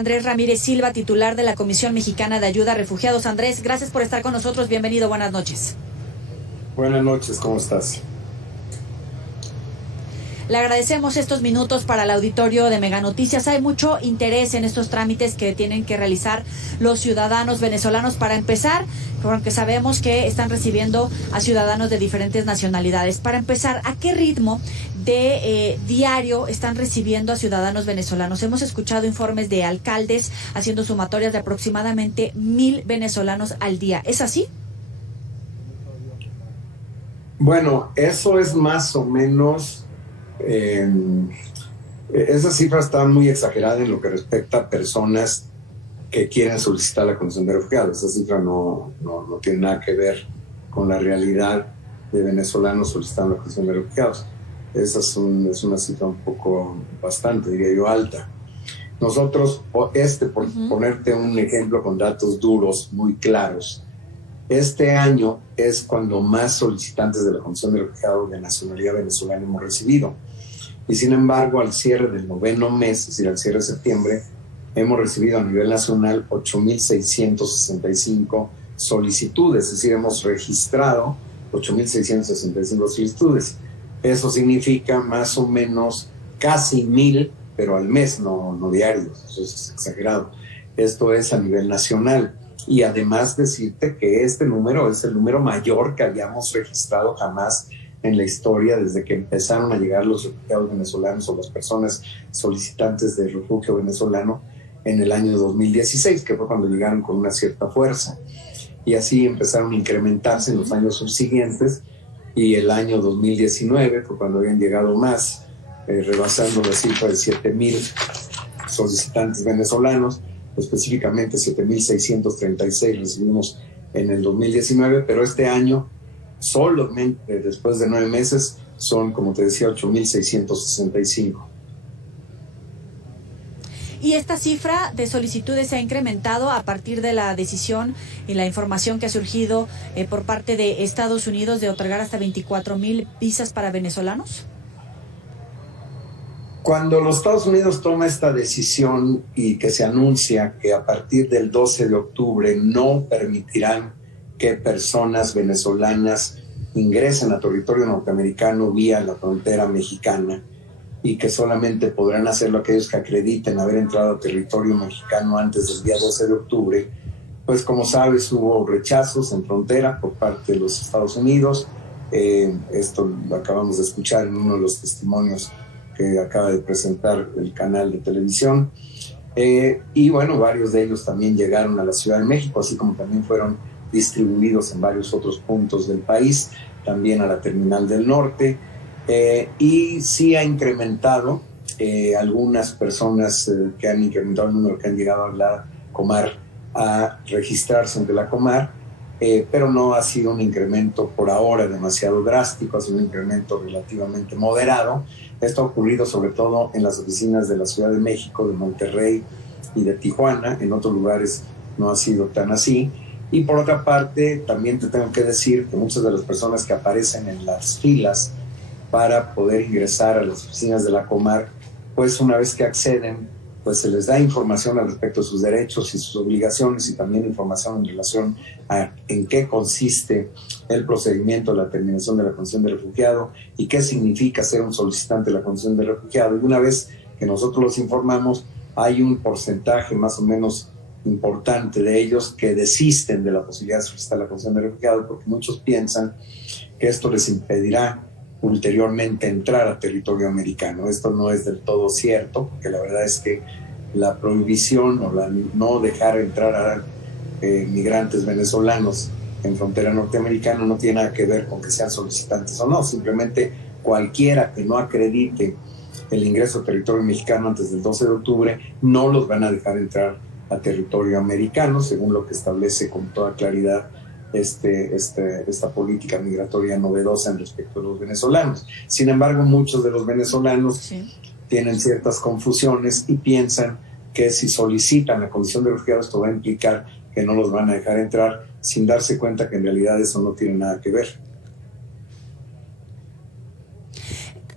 Andrés Ramírez Silva, titular de la Comisión Mexicana de Ayuda a Refugiados. Andrés, gracias por estar con nosotros. Bienvenido, buenas noches. Buenas noches, ¿cómo estás? Le agradecemos estos minutos para el auditorio de Mega Noticias. Hay mucho interés en estos trámites que tienen que realizar los ciudadanos venezolanos. Para empezar, porque sabemos que están recibiendo a ciudadanos de diferentes nacionalidades. Para empezar, ¿a qué ritmo de diario están recibiendo a ciudadanos venezolanos? Hemos escuchado informes de alcaldes haciendo sumatorias de aproximadamente 1,000 venezolanos al día. ¿Es así? Bueno, eso es más o menos... esa cifra está muy exagerada en lo que respecta a personas que quieren solicitar la condición de refugiado. Esa cifra no tiene nada que ver con la realidad de venezolanos solicitando la condición de refugiados. Esa es una cifra bastante, diría yo, alta. Nosotros, por ponerte un ejemplo con datos duros, muy claros, este año es cuando más solicitantes de la condición de refugiado de nacionalidad venezolana hemos recibido. Y sin embargo, al cierre del 9º mes, es decir, al cierre de septiembre, hemos recibido a nivel nacional 8,665 solicitudes, es decir, hemos registrado 8,665 solicitudes. Eso significa más o menos casi 1,000, pero al mes, no diarios, eso es exagerado. Esto es a nivel nacional. Y además decirte que este número es el número mayor que habíamos registrado jamás en la historia desde que empezaron a llegar los refugiados venezolanos o las personas solicitantes de refugio venezolano en el año 2016, que fue cuando llegaron con una cierta fuerza. Y así empezaron a incrementarse en los años subsiguientes, y el año 2019 fue cuando habían llegado más, rebasando la cifra de 7,000 solicitantes venezolanos. Específicamente 7,636 recibimos en el 2019, pero este año, solamente después de 9 meses, son, como te decía, 8,665. Y esta cifra de solicitudes se ha incrementado a partir de la decisión y la información que ha surgido por parte de Estados Unidos de otorgar hasta 24,000 visas para venezolanos. Cuando los Estados Unidos toma esta decisión y que se anuncia que a partir del 12 de octubre no permitirán que personas venezolanas ingresen a territorio norteamericano vía la frontera mexicana, y que solamente podrán hacerlo aquellos que acrediten haber entrado a territorio mexicano antes del día 12 de octubre, pues como sabes hubo rechazos en frontera por parte de los Estados Unidos. Esto lo acabamos de escuchar en uno de los testimonios que acaba de presentar el canal de televisión. Y bueno, varios de ellos también llegaron a la Ciudad de México, así como también fueron distribuidos en varios otros puntos del país, también a la Terminal del Norte. Y sí ha incrementado algunas personas que han incrementado el número que han llegado a la Comar a registrarse ante la Comar, pero no ha sido un incremento por ahora demasiado drástico, ha sido un incremento relativamente moderado. Esto ha ocurrido sobre todo en las oficinas de la Ciudad de México, de Monterrey y de Tijuana. En otros lugares no ha sido tan así. Y por otra parte, también te tengo que decir que muchas de las personas que aparecen en las filas para poder ingresar a las oficinas de la Comar, pues una vez que acceden, pues se les da información al respecto de sus derechos y sus obligaciones, y también información en relación a en qué consiste el procedimiento de la terminación de la condición de refugiado y qué significa ser un solicitante de la condición de refugiado. Y una vez que nosotros los informamos, hay un porcentaje más o menos importante de ellos que desisten de la posibilidad de solicitar la condición de refugiado, porque muchos piensan que esto les impedirá ulteriormente entrar a territorio americano. Esto no es del todo cierto, porque la verdad es que la prohibición o la no dejar entrar a migrantes venezolanos en frontera norteamericana no tiene nada que ver con que sean solicitantes o no. Simplemente cualquiera que no acredite el ingreso a territorio mexicano antes del 12 de octubre no los van a dejar entrar a territorio americano, según lo que establece con toda claridad esta política migratoria novedosa en respecto a los venezolanos. Sin embargo, muchos de los venezolanos tienen ciertas confusiones y piensan que si solicitan la condición de refugiados, esto va a implicar que no los van a dejar entrar, sin darse cuenta que en realidad eso no tiene nada que ver.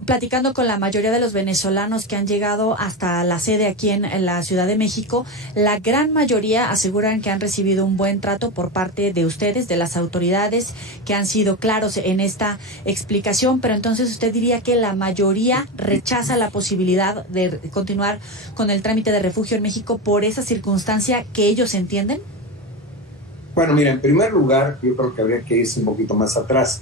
platicando con la mayoría de los venezolanos que han llegado hasta la sede aquí en la Ciudad de México, la gran mayoría aseguran que han recibido un buen trato por parte de ustedes, de las autoridades, que han sido claros en esta explicación, pero entonces usted diría que la mayoría rechaza la posibilidad de continuar con el trámite de refugio en México por esa circunstancia que ellos entienden. Bueno, mira, en primer lugar, yo creo que habría que irse un poquito más atrás.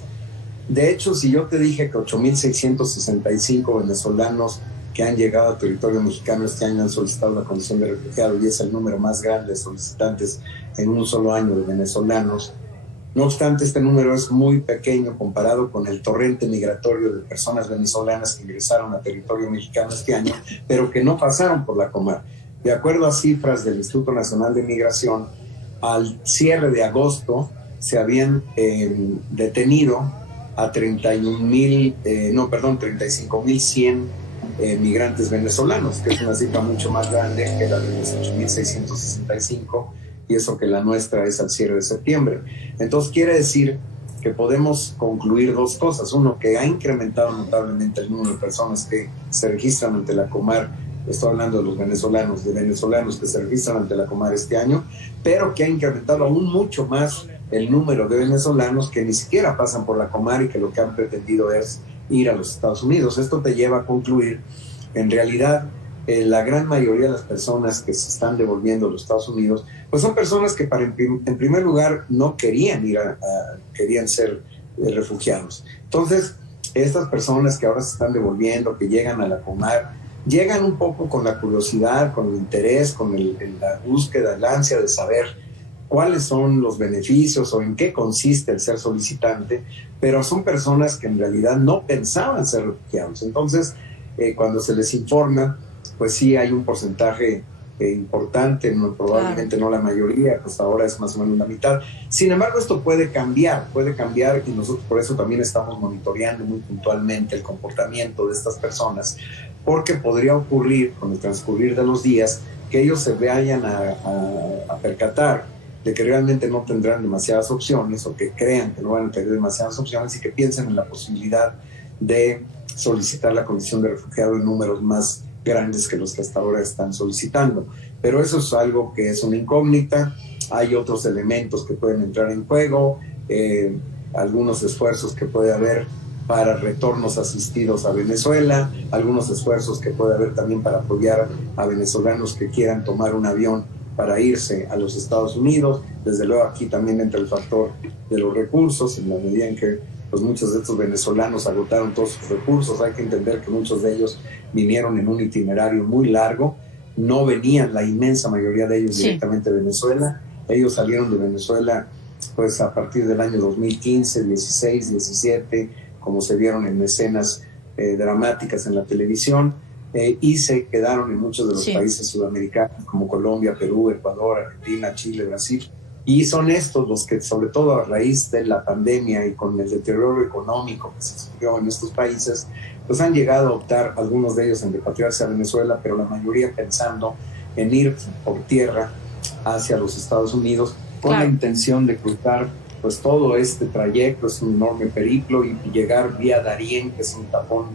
De hecho, si yo te dije que 8.665 venezolanos que han llegado a territorio mexicano este año han solicitado la condición de refugiado y es el número más grande de solicitantes en un solo año de venezolanos, no obstante, este número es muy pequeño comparado con el torrente migratorio de personas venezolanas que ingresaron a territorio mexicano este año, pero que no pasaron por la Comar. De acuerdo a cifras del Instituto Nacional de Migración, al cierre de agosto se habían detenido a 35.100 migrantes venezolanos, que es una cifra mucho más grande que la de los 8.665, y eso que la nuestra es al cierre de septiembre. Entonces quiere decir que podemos concluir dos cosas. Uno, que ha incrementado notablemente el número de personas que se registran ante la Comar. Estoy hablando de los venezolanos que se registran ante la Comar este año, pero que ha incrementado aún mucho más el número de venezolanos que ni siquiera pasan por la Comar y que lo que han pretendido es ir a los Estados Unidos. Esto te lleva a concluir, en realidad, la gran mayoría de las personas que se están devolviendo a los Estados Unidos, pues son personas que en primer lugar no querían querían ser refugiados. Entonces, estas personas que ahora se están devolviendo, que llegan a la Comar, llegan un poco con la curiosidad, con el interés, con la búsqueda, la ansia de saber cuáles son los beneficios o en qué consiste el ser solicitante, pero son personas que en realidad no pensaban ser refugiados. Entonces, cuando se les informa, pues sí hay un porcentaje importante, probablemente no la mayoría, pues ahora es más o menos la mitad. Sin embargo, esto puede cambiar y nosotros por eso también estamos monitoreando muy puntualmente el comportamiento de estas personas, porque podría ocurrir con el transcurrir de los días que ellos se vayan a percatar de que realmente no tendrán demasiadas opciones o que crean que no van a tener demasiadas opciones y que piensen en la posibilidad de solicitar la condición de refugiado en números más grandes que los que hasta ahora están solicitando. Pero eso es algo que es una incógnita. Hay otros elementos que pueden entrar en juego, algunos esfuerzos que puede haber para retornos asistidos a Venezuela, algunos esfuerzos que puede haber también para apoyar a venezolanos que quieran tomar un avión para irse a los Estados Unidos. Desde luego aquí también entra el factor de los recursos, en la medida en que pues muchos de estos venezolanos agotaron todos sus recursos. Hay que entender que muchos de ellos vinieron en un itinerario muy largo, no venían la inmensa mayoría de ellos directamente de Venezuela. Ellos salieron de Venezuela pues a partir del año 2015, 16, 17, como se vieron en escenas dramáticas en la televisión, y se quedaron en muchos de los países sudamericanos como Colombia, Perú, Ecuador, Argentina, Chile, Brasil. Y son estos los que, sobre todo a raíz de la pandemia y con el deterioro económico que se sufrió en estos países, pues han llegado a optar, algunos de ellos en repatriarse a Venezuela, pero la mayoría pensando en ir por tierra hacia los Estados Unidos con la intención de cruzar pues todo este trayecto. Es un enorme periplo, y llegar vía Darién, que es un tapón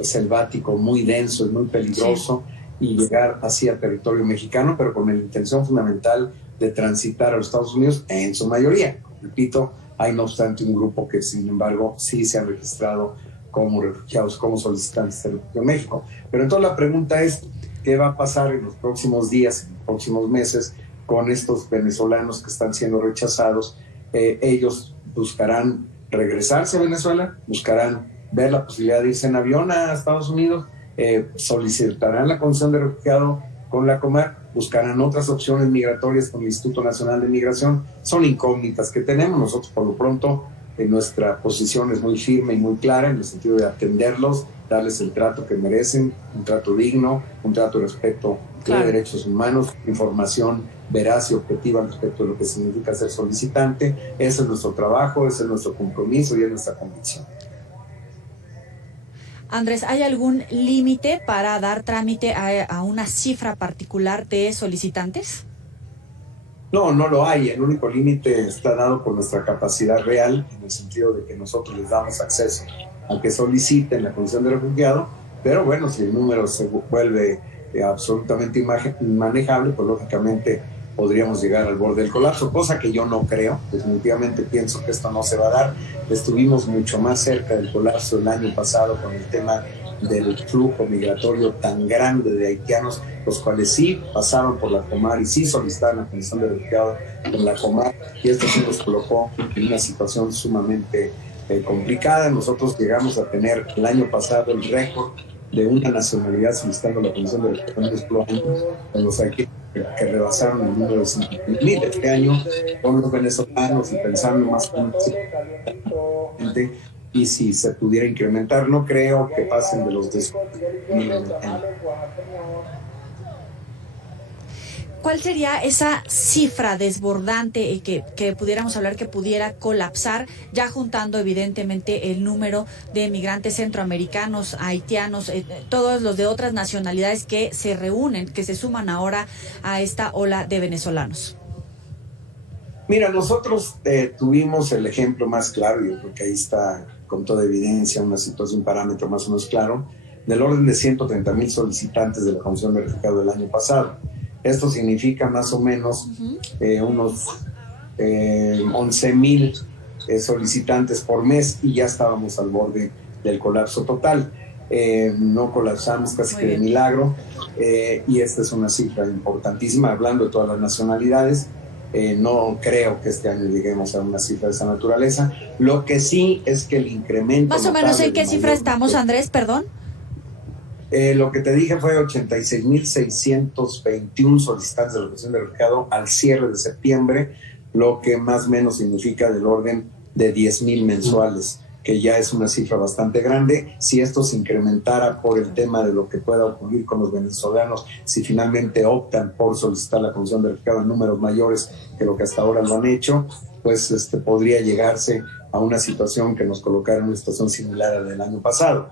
selvático muy denso y muy peligroso, y llegar hacia territorio mexicano, pero con la intención fundamental de transitar a los Estados Unidos en su mayoría. Repito, hay no obstante un grupo que sin embargo sí se han registrado como refugiados, como solicitantes de refugio en México. Pero entonces la pregunta es, ¿qué va a pasar en los próximos días, en los próximos meses con estos venezolanos que están siendo rechazados? Ellos buscarán regresarse a Venezuela, buscarán ver la posibilidad de irse en avión a Estados Unidos, solicitarán la condición de refugiado con la Comar, buscarán otras opciones migratorias con el Instituto Nacional de Migración. Son incógnitas que tenemos. Nosotros por lo pronto nuestra posición es muy firme y muy clara en el sentido de atenderlos, darles el trato que merecen, un trato digno, un trato de respeto de derechos humanos, información veraz y objetiva respecto de lo que significa ser solicitante. Ese es nuestro trabajo, ese es nuestro compromiso y es nuestra convicción. Andrés, ¿hay algún límite para dar trámite a una cifra particular de solicitantes? No, no lo hay. El único límite está dado por nuestra capacidad real, en el sentido de que nosotros les damos acceso a que soliciten la condición de refugiado, pero bueno, si el número se vuelve absolutamente inmanejable, pues lógicamente podríamos llegar al borde del colapso, cosa que yo no creo. Definitivamente pienso que esto no se va a dar. Estuvimos mucho más cerca del colapso el año pasado con el tema del flujo migratorio tan grande de haitianos, los cuales sí pasaban por la Comar y sí solicitaban la condición de refugiado en la Comar, y esto sí nos colocó en una situación sumamente complicada. Nosotros llegamos a tener el año pasado el récord de una nacionalidad solicitando la condición de refugiado en los haitianos que rebasaron el número de 50,000 este año con los venezolanos, y pensando más y si se pudiera incrementar, no creo que pasen de los 10,000. ¿Cuál sería esa cifra desbordante que pudiéramos hablar que pudiera colapsar, ya juntando evidentemente el número de migrantes centroamericanos, haitianos, todos los de otras nacionalidades que se reúnen, que se suman ahora a esta ola de venezolanos? Mira, nosotros tuvimos el ejemplo más claro, yo creo que ahí está con toda evidencia una situación, un parámetro más o menos claro, del orden de 130,000 solicitantes de la condición de refugiado del año pasado. Esto significa más o menos unos 11,000 solicitantes por mes, y ya estábamos al borde del colapso total. No colapsamos casi que de milagro, y esta es una cifra importantísima, hablando de todas las nacionalidades. No creo que este año lleguemos a una cifra de esa naturaleza. Lo que sí es que el incremento... Más o menos, ¿en qué cifra estamos, Andrés? Perdón. Lo que te dije fue 86,621 solicitantes de la condición de refugiado al cierre de septiembre, lo que más o menos significa del orden de 10,000 mensuales, que ya es una cifra bastante grande. Si esto se incrementara por el tema de lo que pueda ocurrir con los venezolanos, si finalmente optan por solicitar la condición de refugiado en números mayores que lo que hasta ahora lo han hecho, pues podría llegarse a una situación que nos colocara en una situación similar a la del año pasado.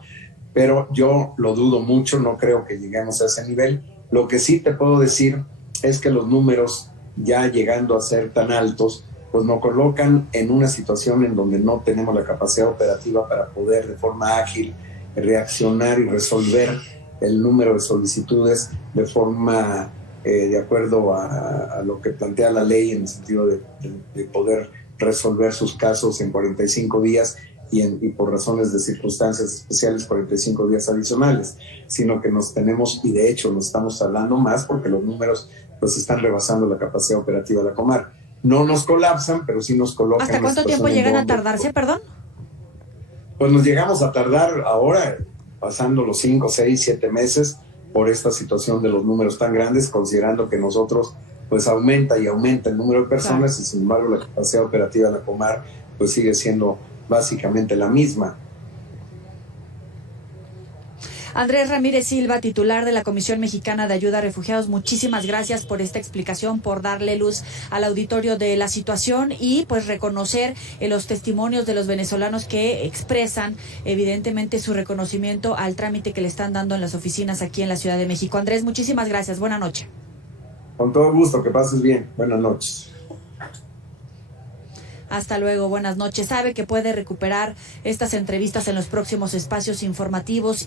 Pero yo lo dudo mucho, no creo que lleguemos a ese nivel. Lo que sí te puedo decir es que los números, ya llegando a ser tan altos, pues nos colocan en una situación en donde no tenemos la capacidad operativa para poder de forma ágil reaccionar y resolver el número de solicitudes de forma de acuerdo a lo que plantea la ley, en el sentido de poder resolver sus casos en 45 días y por razones de circunstancias especiales 45 días adicionales, sino que nos tenemos, y de hecho nos estamos tardando más porque los números pues están rebasando la capacidad operativa de la Comar. No nos colapsan, pero sí nos colocan... ¿Hasta cuánto tiempo llegan a tardarse, perdón? Pues nos llegamos a tardar ahora, pasando los 5, 6, 7 meses, por esta situación de los números tan grandes, considerando que nosotros pues aumenta y aumenta el número de personas, claro, y sin embargo la capacidad operativa de la Comar pues sigue siendo básicamente la misma. Andrés Ramírez Silva, titular de la Comisión Mexicana de Ayuda a Refugiados, muchísimas gracias por esta explicación, por darle luz al auditorio de la situación y pues reconocer los testimonios de los venezolanos que expresan evidentemente su reconocimiento al trámite que le están dando en las oficinas aquí en la Ciudad de México. Andrés, muchísimas gracias. Buena noche. Con todo gusto, que pases bien. Buenas noches. Hasta luego, buenas noches. Sabe que puede recuperar estas entrevistas en los próximos espacios informativos.